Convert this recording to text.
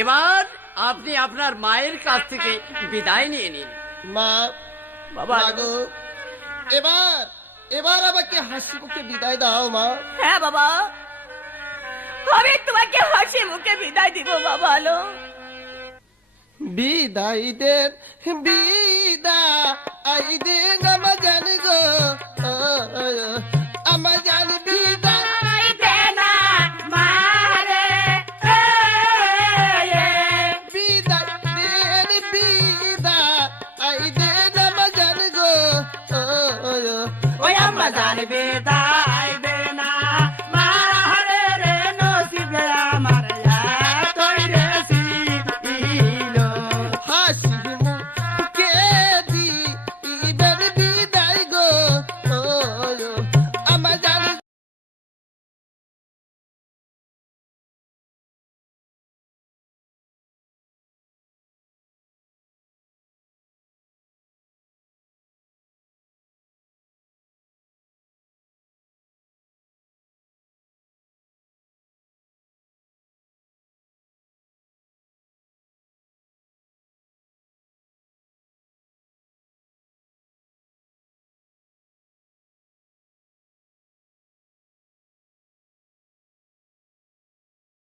এবার আপনি আপনার মায়ের কাছ থেকে বিদায় নিয়ে নিন। মা, বাবা গো, এবার এবার আমাকে হাসি মুখে বিদায় দাও মা। হ্যাঁ বাবা, আমি তোমাকে হাসি মুখে বিদায় দিব বাবা। আলো বিদায় দেন, বিদায় দেন আমার জান গো, আমার জান